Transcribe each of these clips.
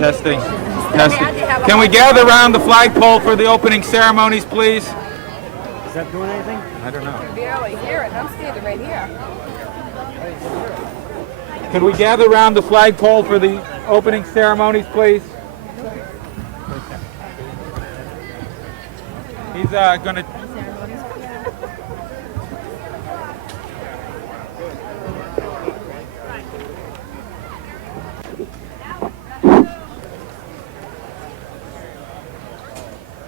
Testing. Testing. Can we gather around the flagpole for the opening ceremonies, please? Is that doing anything? I don't know. I can barely hear it. I'm standing right here. Can we gather around the flagpole for the opening ceremonies, please? He's going to...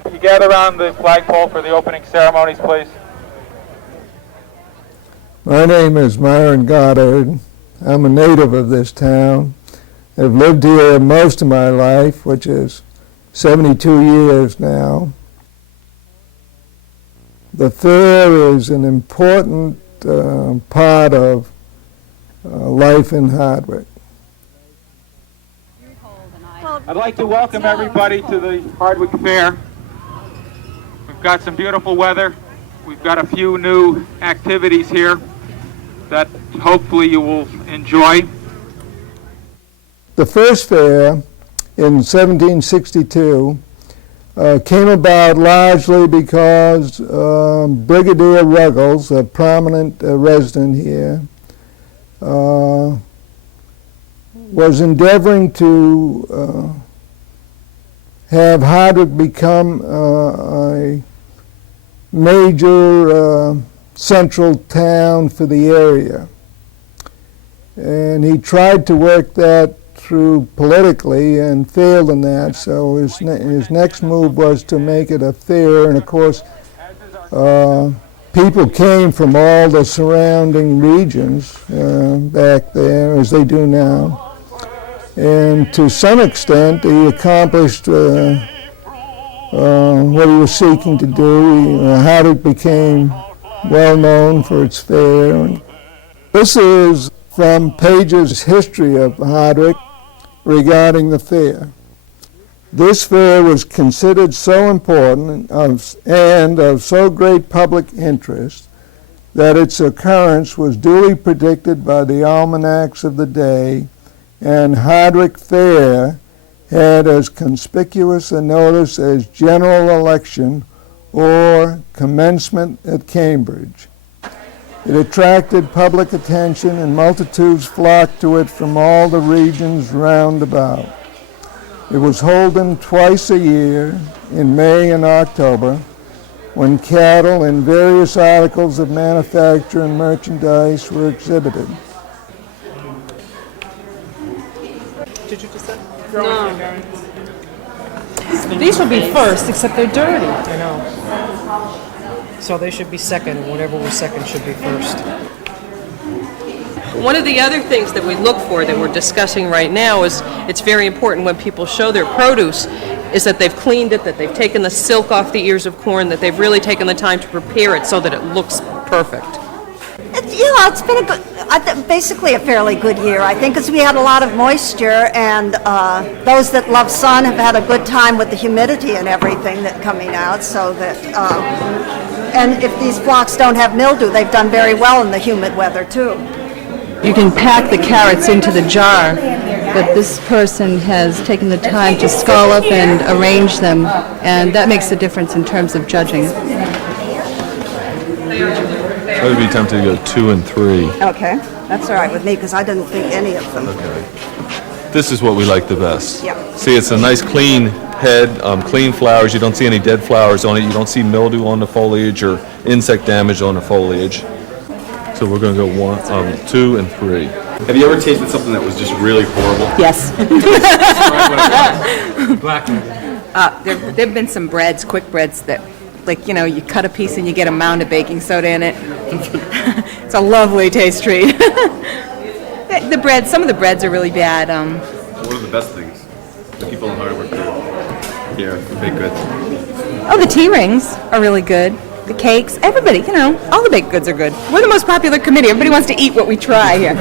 Can you gather around the flagpole for the opening ceremonies, please? My name is Myron Goddard. I'm a native of this town. I've lived here most of my life, which is 72 years now. The fair is an important part of life in Hardwick. I'd like to welcome everybody to the Hardwick Fair. We've got some beautiful weather. We've got a few new activities here that hopefully you will enjoy. The first fair in 1762 came about largely because Brigadier Ruggles, a prominent resident here, was endeavoring to have Hardwick become a major central town for the area. And he tried to work that through politically and failed in that, so his next move was to make it a fair, and of course people came from all the surrounding regions back there, as they do now, and to some extent he accomplished what he was seeking to do. Hardwick became well known for its fair. This is from Page's History of Hardwick regarding the fair. This fair was considered so important and of so great public interest that its occurrence was duly predicted by the almanacs of the day, and Hardwick Fair had as conspicuous a notice as general election or commencement at Cambridge. It attracted public attention, and multitudes flocked to it from all the regions round about. It was holden twice a year, in May and October, when cattle and various articles of manufacture and merchandise were exhibited. Did you just say? No. These will be first, except they're dirty. I know. So they should be second, and whatever was second should be first. One of the other things that we look for that we're discussing right now is it's very important when people show their produce is that they've cleaned it, that they've taken the silk off the ears of corn, that they've really taken the time to prepare it so that it looks perfect. It's been basically a fairly good year, I think, because we had a lot of moisture, and those that love sun have had a good time with the humidity and everything that coming out, so that, and if these flocks don't have mildew, they've done very well in the humid weather, too. You can pack the carrots into the jar, but this person has taken the time to scallop and arrange them, and that makes a difference in terms of judging. I would be tempted to go 2 and 3. Okay, that's all right with me, because I didn't think any of them. Okay. This is what we like the best. Yeah. See, it's a nice clean head, clean flowers. You don't see any dead flowers on it. You don't see mildew on the foliage or insect damage on the foliage. So we're going to go 2 and 3. Have you ever tasted something that was just really horrible? Yes. Black. There've been some breads, quick breads that, like, you know, you cut a piece and you get a mound of baking soda in it. It's a lovely taste treat. The bread, some of the breads are really bad. What are the best things that people in Hardwick do here for baked goods? Oh, the tea rings are really good. The cakes, everybody, you know, all the baked goods are good. We're the most popular committee. Everybody wants to eat what we try here.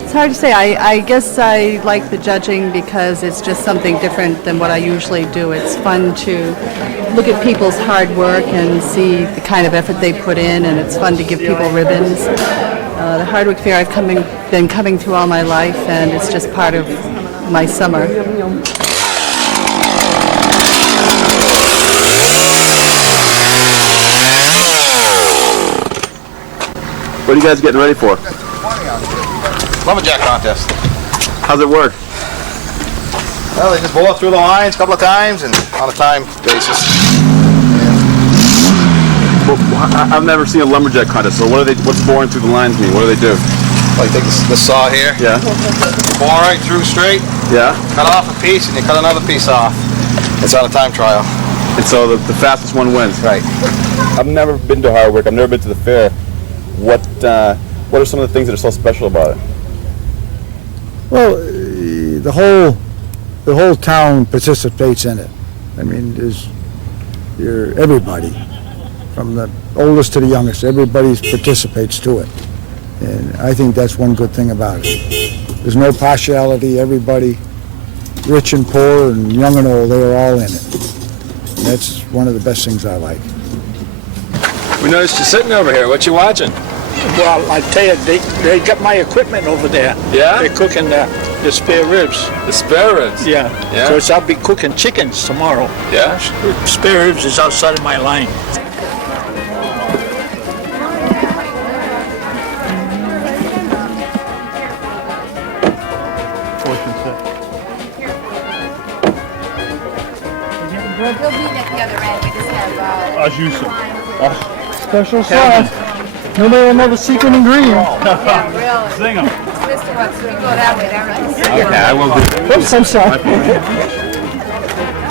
It's hard to say. I guess I like the judging because it's just something different than what I usually do. It's fun to look at people's hard work and see the kind of effort they put in, and it's fun to give people ribbons. The Hardwick Fair I've been coming to all my life, and it's just part of my summer. What are you guys getting ready for? Lumberjack contest. How's it work? Well, they just blow through the lines a couple of times and on a time basis. Well, I've never seen a lumberjack contest. So what's boring through the lines mean? What do they do? Like take this saw here. Yeah. You bore right through straight. Yeah. Cut off a piece and you cut another piece off. It's on a time trial. And so the fastest one wins. Right. I've never been to Hardwick. I've never been to the fair. What are some of the things that are so special about it? Well, the whole town participates in it. I mean, everybody, from the oldest to the youngest, everybody participates to it. And I think that's one good thing about it. There's no partiality. Everybody, rich and poor and young and old, they're all in it. And that's one of the best things I like. We noticed you sitting over here. What you watching? Well, I tell you, they got my equipment over there. Yeah? They're cooking the spare ribs. The spare ribs? Yeah. So I'll be cooking chickens tomorrow. Yeah? Spare ribs is outside of my line. We'll be at the other end. We just have As usual. Special sauce. Nobody will never secret ingredient. yeah, really. Sing 'em. Mr. Webster, we go that way, that right? Okay, I will do. Oops, I'm sorry. Can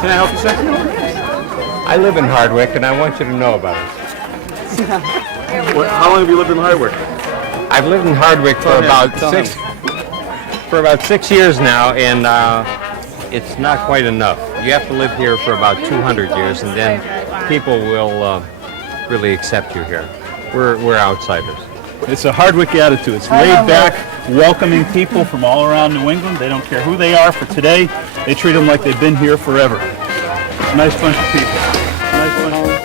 I help you, sir? I live in Hardwick, and I want you to know about it. How long have you lived in Hardwick? I've lived in Hardwick for about 6 years now, and it's not quite enough. You have to live here for about 200 years, and then people will really accept you here. We're outsiders. It's a Hardwick attitude. It's laid back, welcoming people from all around New England. They don't care who they are for today. They treat them like they've been here forever. It's a nice bunch of people. Nice bunch of people.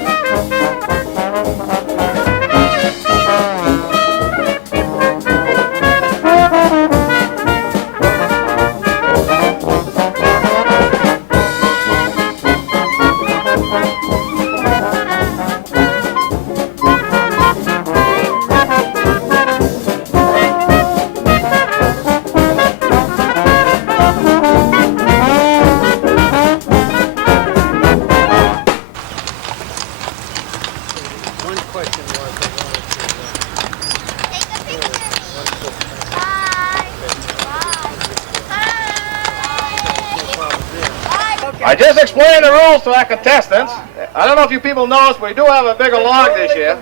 I just explained the rules to our contestants. I don't know if you people noticed, but we do have a bigger log this year.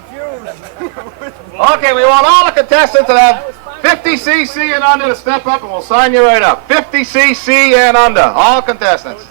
Okay, we want all the contestants that have 50 cc and under to step up, and we'll sign you right up. 50 cc and under, all contestants.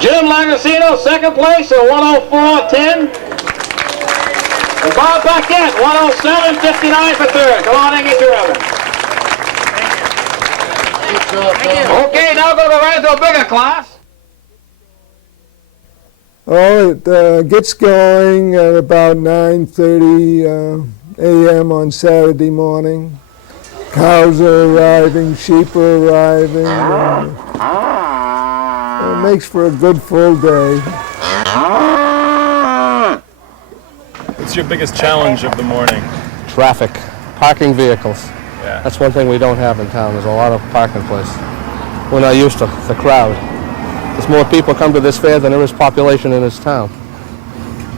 Jim Lagosino, second place at 104.10. And Bob Paquette, 107.59 for third. Come on and get your ribbon. Okay, now we're going to go right into a bigger class. Oh, it gets going at about 9:30 a.m. on Saturday morning. Cows are arriving, sheep are arriving. It makes for a good full day. What's your biggest challenge of the morning? Traffic, parking vehicles. Yeah. That's one thing we don't have in town. There's a lot of parking places. We're not used to the crowd. There's more people come to this fair than there is population in this town.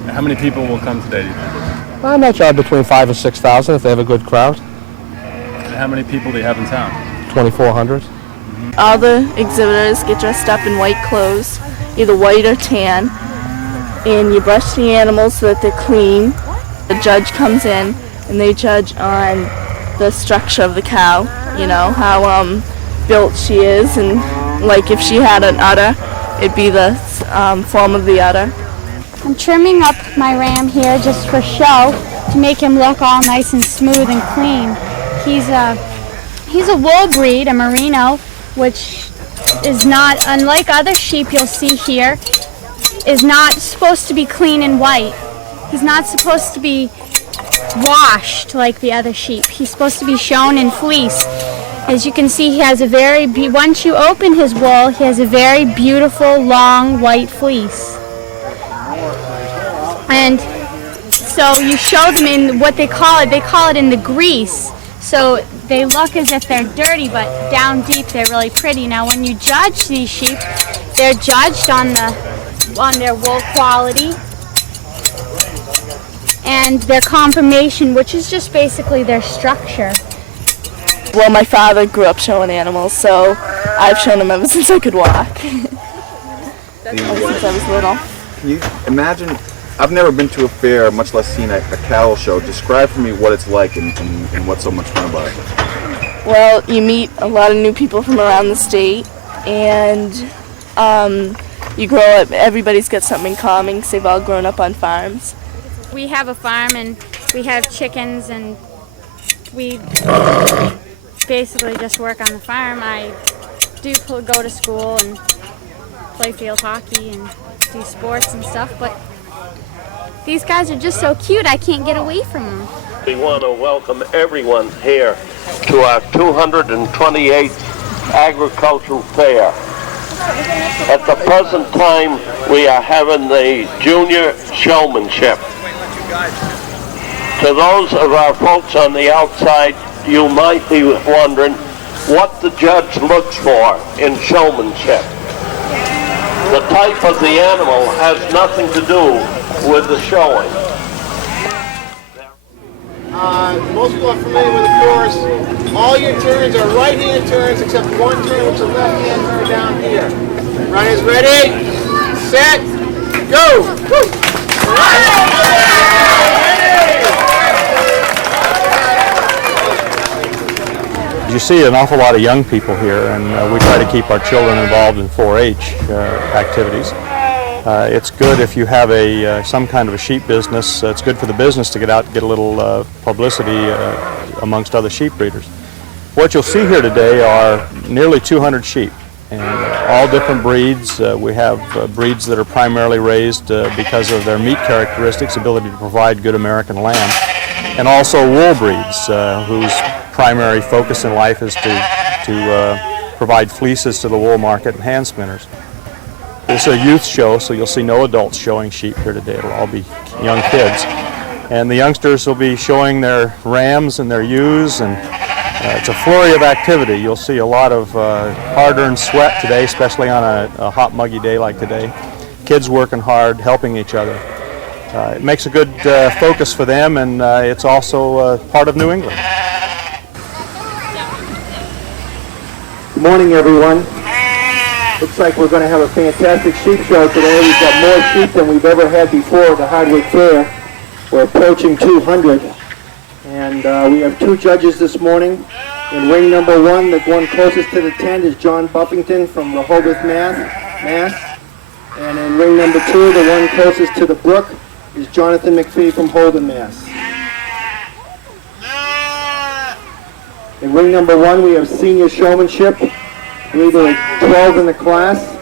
How many people will come today, do you think? I'm not sure, between 5,000 and 6,000 if they have a good crowd. And how many people do you have in town? 2,400. All the exhibitors get dressed up in white clothes, either white or tan, and you brush the animals so that they're clean. The judge comes in and they judge on the structure of the cow, you know, how built she is, and like if she had an udder, it'd be the form of the udder. I'm trimming up my ram here just for show to make him look all nice and smooth and clean. He's a wool breed, a merino, which is not, unlike other sheep you'll see here, is not supposed to be clean and white. He's not supposed to be washed like the other sheep. He's supposed to be shown in fleece. As you can see, he has a very, once you open his wool, he has a very beautiful, long, white fleece. And so you show them in what they call it in the grease. So they look as if they're dirty, but down deep they're really pretty. Now when you judge these sheep, they're judged on their wool quality and their conformation, which is just basically their structure. Well, my father grew up showing animals, so I've shown him ever since I could walk. Ever since I was little. Can you imagine? I've never been to a fair, much less seen a cattle show. Describe for me what it's like and what's so much fun about it. Well, you meet a lot of new people from around the state, and you grow up, everybody's got something in common because they've all grown up on farms. We have a farm and we have chickens, and we basically just work on the farm. I do go to school and play field hockey and do sports and stuff, but these guys are just so cute, I can't get away from them. We want to welcome everyone here to our 228th Agricultural Fair. At the present time, we are having the junior showmanship. To those of our folks on the outside, you might be wondering what the judge looks for in showmanship. The type of the animal has nothing to do with the showing. Most people are familiar with the course. All your turns are right-hand turns except one turn, which is a left-hand turn down here. Runners ready, set, go! You see an awful lot of young people here, and we try to keep our children involved in 4-H activities. It's good if you have some kind of a sheep business. It's good for the business to get out and get a little publicity amongst other sheep breeders. What you'll see here today are nearly 200 sheep, and all different breeds. We have breeds that are primarily raised because of their meat characteristics, ability to provide good American lamb, and also wool breeds whose primary focus in life is to provide fleeces to the wool market and hand spinners. This is a youth show, so you'll see no adults showing sheep here today. It'll all be young kids. And the youngsters will be showing their rams and their ewes, and it's a flurry of activity. You'll see a lot of hard-earned sweat today, especially on a hot, muggy day like today. Kids working hard, helping each other. It makes a good focus for them, and it's also part of New England. Good morning, everyone. Looks like we're going to have a fantastic sheep show today. We've got more sheep than we've ever had before at the Hardwick Fair. We're approaching 200. And we have two judges this morning. In ring number one, the one closest to the tent is John Buffington from Rehoboth, Mass. And in ring number two, the one closest to the brook is Jonathan McPhee from Holden, Mass. In ring number one, we have senior showmanship. I believe there are 12 in the class.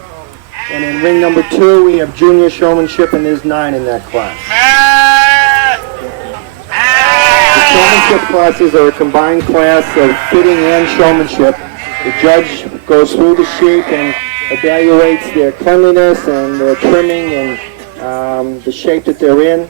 And in ring number two, we have junior showmanship, and there's 9 in that class. The showmanship classes are a combined class of fitting and showmanship. The judge goes through the sheep and evaluates their cleanliness and their trimming and the shape that they're in.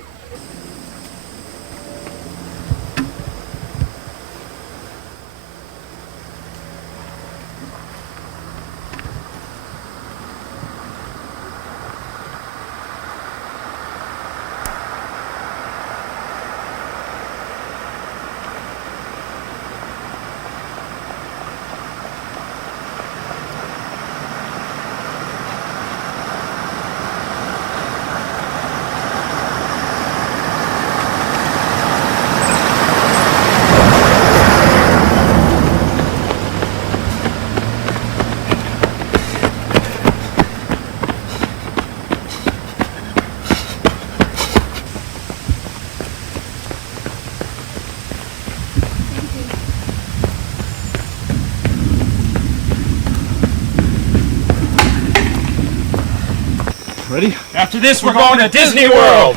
After this, we're going to Disney World.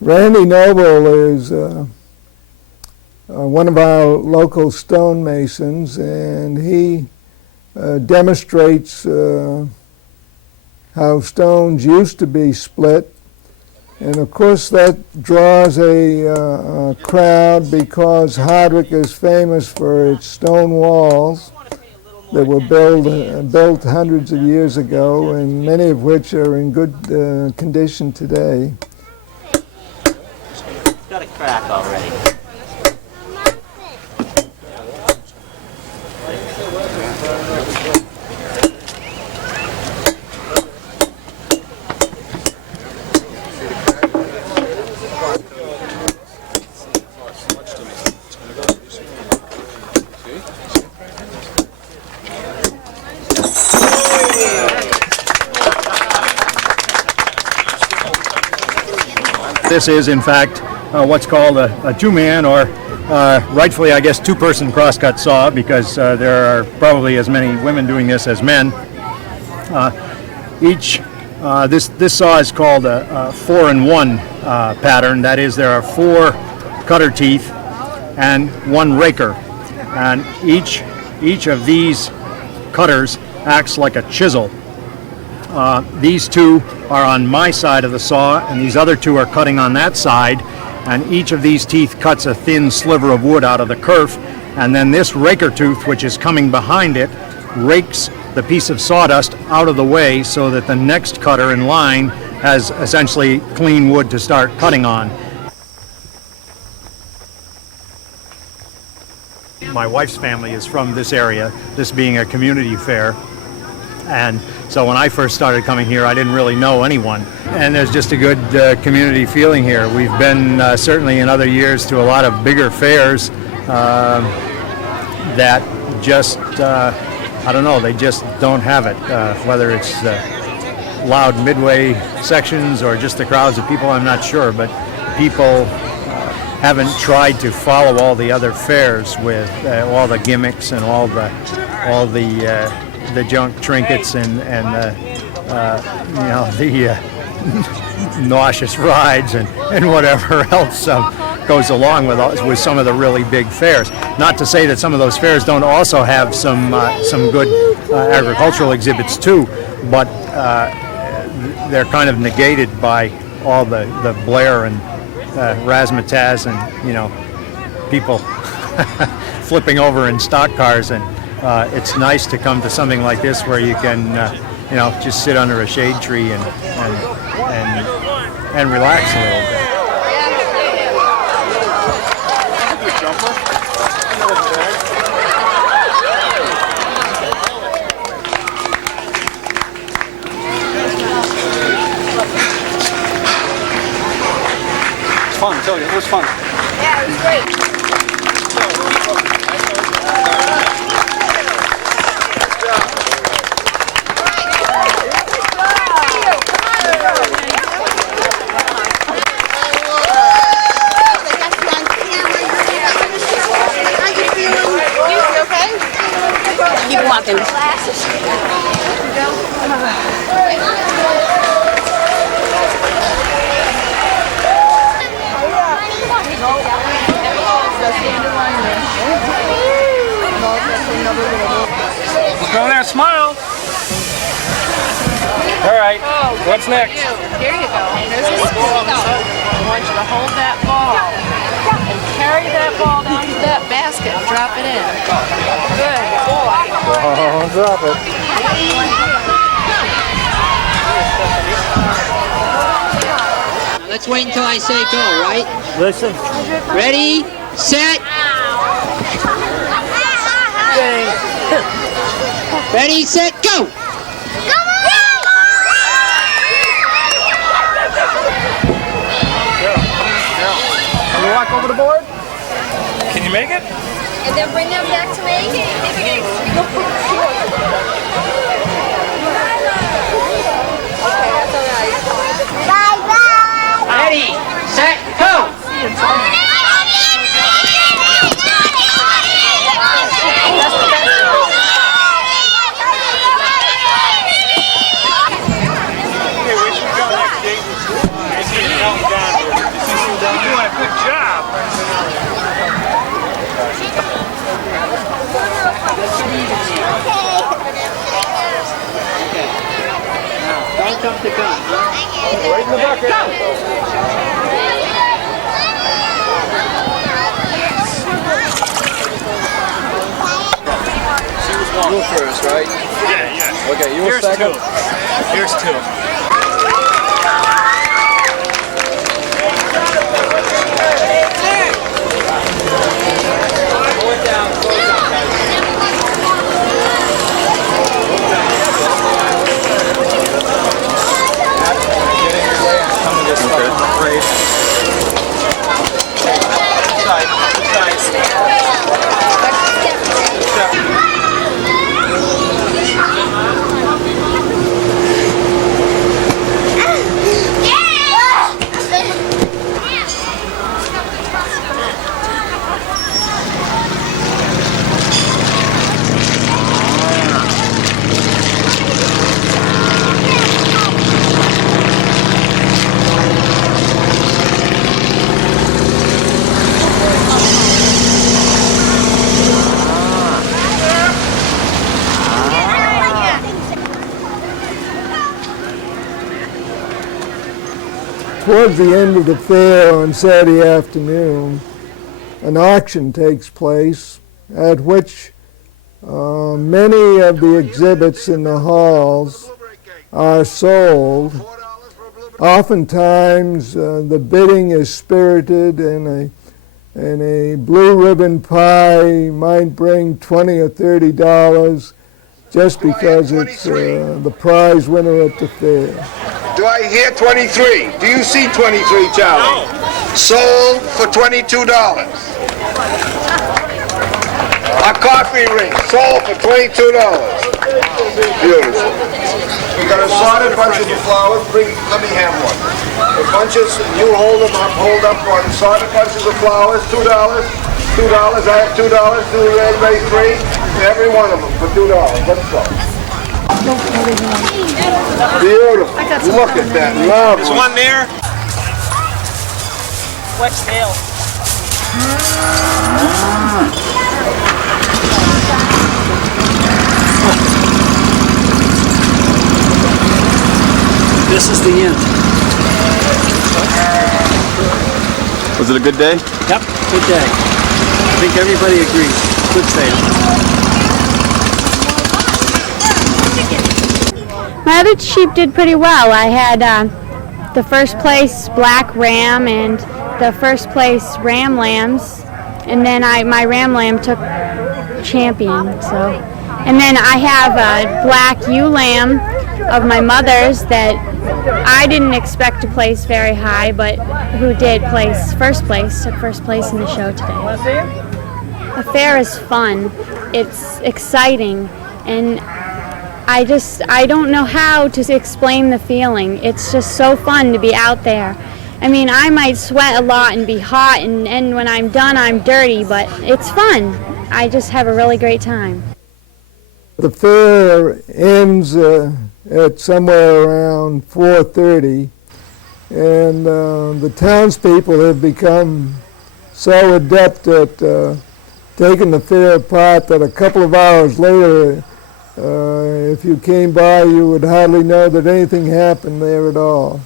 Randy Noble is one of our local stonemasons, and he demonstrates how stones used to be split. And of course that draws a crowd because Hardwick is famous for its stone walls that were built hundreds of years ago, and many of which are in good condition today. Got a crack already. This is, in fact, what's called a two-man, or rightfully, I guess, two-person crosscut saw, because there are probably as many women doing this as men. This saw is called a 4-in-1 pattern. That is, there are 4 cutter teeth and 1 raker, and each of these cutters acts like a chisel. These 2 are on my side of the saw, and these other 2 are cutting on that side, and each of these teeth cuts a thin sliver of wood out of the kerf, and then this raker tooth, which is coming behind it, rakes the piece of sawdust out of the way so that the next cutter in line has essentially clean wood to start cutting on. My wife's family is from this area, this being a community fair. And so when I first started coming here, I didn't really know anyone. And there's just a good community feeling here. We've been certainly in other years to a lot of bigger fairs that just, I don't know, they just don't have it. Whether it's loud midway sections or just the crowds of people, I'm not sure. But people haven't tried to follow all the other fairs with all the gimmicks and all the junk trinkets and the nauseous rides and whatever else goes along with some of the really big fairs. Not to say that some of those fairs don't also have some good agricultural exhibits too, but they're kind of negated by all the blare and razzmatazz and people flipping over in stock cars, and it's nice to come to something like this where you can, just sit under a shade tree and relax a little bit. It's fun, I tell you, it was fun. Yeah, it was great. Keep walking. Go there, smile. All right, what's next? Here you go. There's a spoon. I want you to hold that ball and carry that ball down to that basket and drop it in. Good boy. Don't drop it. Let's wait until I say go, right? Listen. Ready, set. Ready, set, go! Can you walk over the board? Can you make it? And then bring them back to me. Ready, set, go! Don't jump the gun, huh? Right in the bucket. You first, right? Yeah. Okay, you were second? Here's two. Towards the end of the fair on Saturday afternoon, an auction takes place at which many of the exhibits in the halls are sold. Oftentimes the bidding is spirited and a blue ribbon pie might bring $20 or $30 just because it's the prize winner at the fair. Do I hear 23? Do you see 23, Charlie? No. Sold for $22. A coffee ring sold for $22. Beautiful. We got assorted bunches of flowers. Let me have one. The bunches, you hold them up. Hold up one. Assorted bunches of flowers. $2. $2. I have $2. Do everybody three? Every one of them for $2. Let's go. Beautiful. Look at that. Lovely. There's one there. What's tail? This is the end. Was it a good day? Yep, good day. I think everybody agrees. Good sale. My other sheep did pretty well. I had the first place black ram and the first place ram lambs, and then my ram lamb took champion. So, and then I have a black ewe lamb of my mother's that I didn't expect to place very high, but who did place first place, took first place in the show today. The fair is fun. It's exciting, and I don't know how to explain the feeling. It's just so fun to be out there. I mean, I might sweat a lot and be hot, and when I'm done, I'm dirty, but it's fun. I just have a really great time. The fair ends at somewhere around 4:30, and the townspeople have become so adept at taking the fair apart that a couple of hours later, if you came by, you would hardly know that anything happened there at all.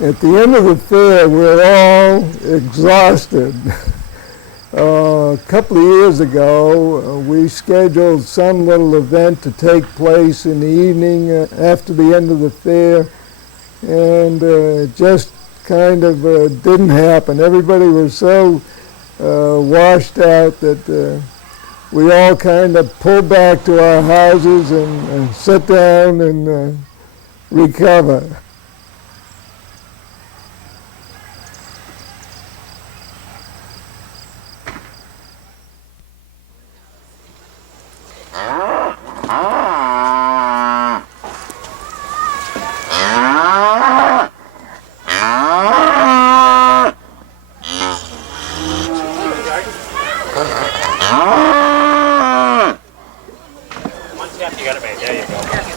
At the end of the fair, we're all exhausted. A couple of years ago, we scheduled some little event to take place in the evening after the end of the fair, and it just kind of didn't happen. Everybody was so washed out that we all kind of pulled back to our houses and sit down and recover. You got it made. There you go.